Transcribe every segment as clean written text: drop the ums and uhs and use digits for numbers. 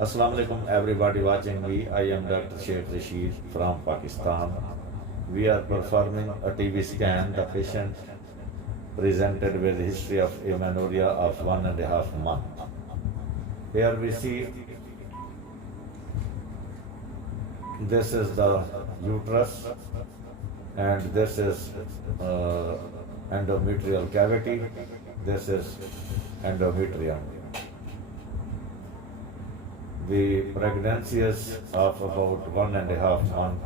Assalamu alaikum everybody watching me. I am Dr. Sheikh Rasheed from Pakistan. We are performing a TB scan. The patient presented with history of amenorrhea of 1.5 months. Here we see this is the uterus and this is endometrial cavity. This is endometrium. The pregnancy is of about 1.5 months.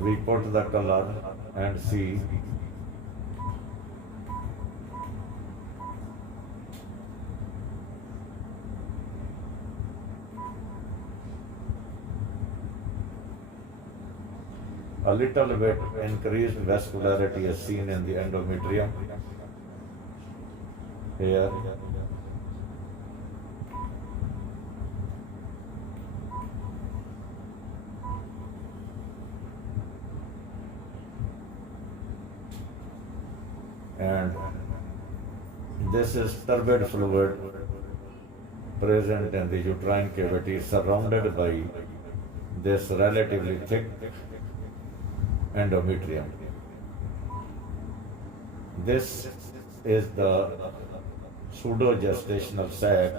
We put the color and see a little bit increased vascularity is seen in the endometrium here. And this is turbid fluid present in the uterine cavity surrounded by this relatively thick endometrium. This is the pseudo-gestational sac.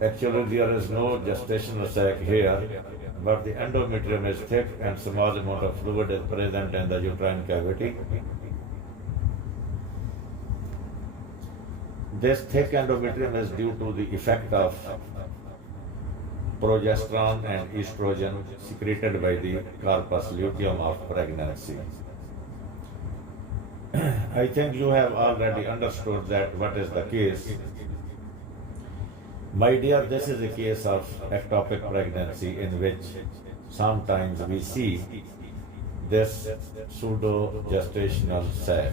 Actually, there is no gestational sac here, but the endometrium is thick and small amount of fluid is present in the uterine cavity. This thick endometrium is due to the effect of progesterone and estrogen secreted by the corpus luteum of pregnancy. I think you have already understood that what is the case. My dear, this is a case of ectopic pregnancy in which sometimes we see this pseudo-gestational sac,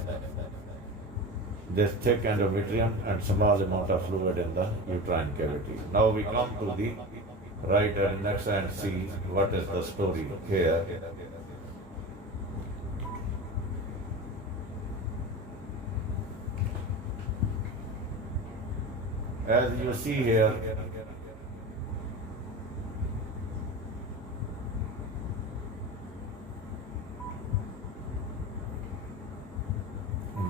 this thick endometrium and small amount of fluid in the uterine cavity. Now we come to the right and next and see what is the story here. As you see here,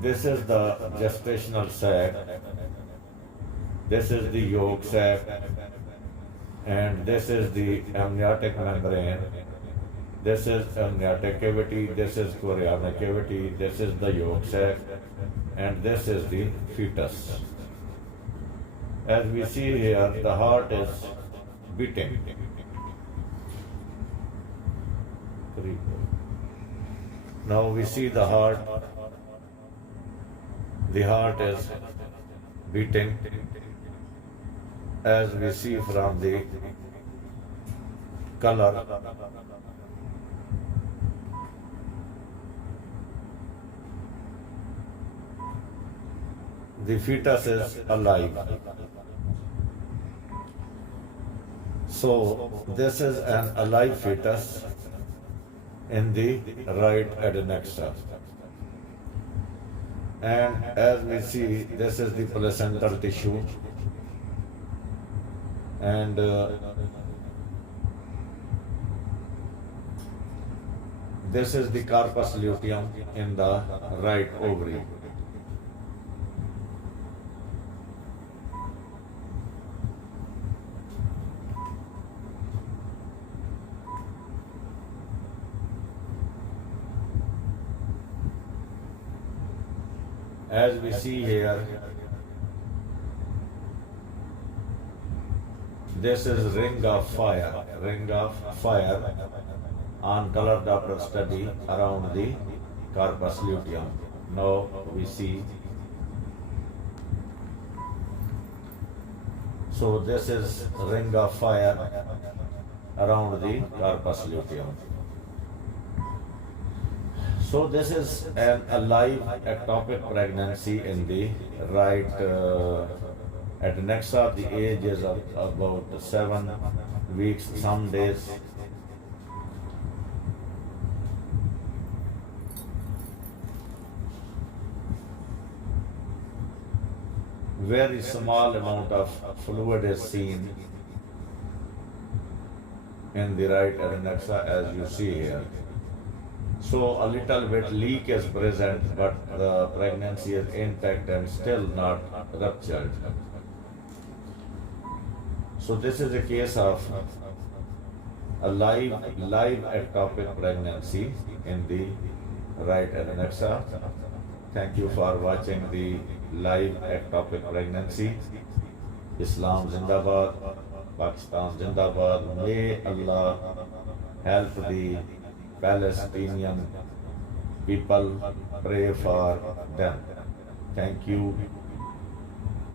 this is the gestational sac, this is the yolk sac, and this is the amniotic membrane, this is amniotic cavity, this is chorionic cavity, this is the yolk sac, and this is the fetus. As we see here, the heart is beating. Now we see the heart. The heart is beating, as we see from the color. The fetus is alive. So this is an alive fetus in the right adnexa. And as we see, this is the placental tissue, and this is the corpus luteum in the right ovary. As we see here, this is ring of fire on color Doppler study around the corpus luteum. Now we see, so this is ring of fire around the corpus luteum. So this is an alive ectopic pregnancy in the right adnexa. The age is about 7 weeks, some days. very small amount of fluid is seen in the right adnexa as you see here. So a little bit leak is present, but the pregnancy is intact and still not ruptured. So this is a case of a live ectopic pregnancy in the right adnexa. Thank you for watching the live ectopic pregnancy. Islam Zindabad, Pakistan Zindabad. May Allah help the Palestinian people. Pray for them. Thank you.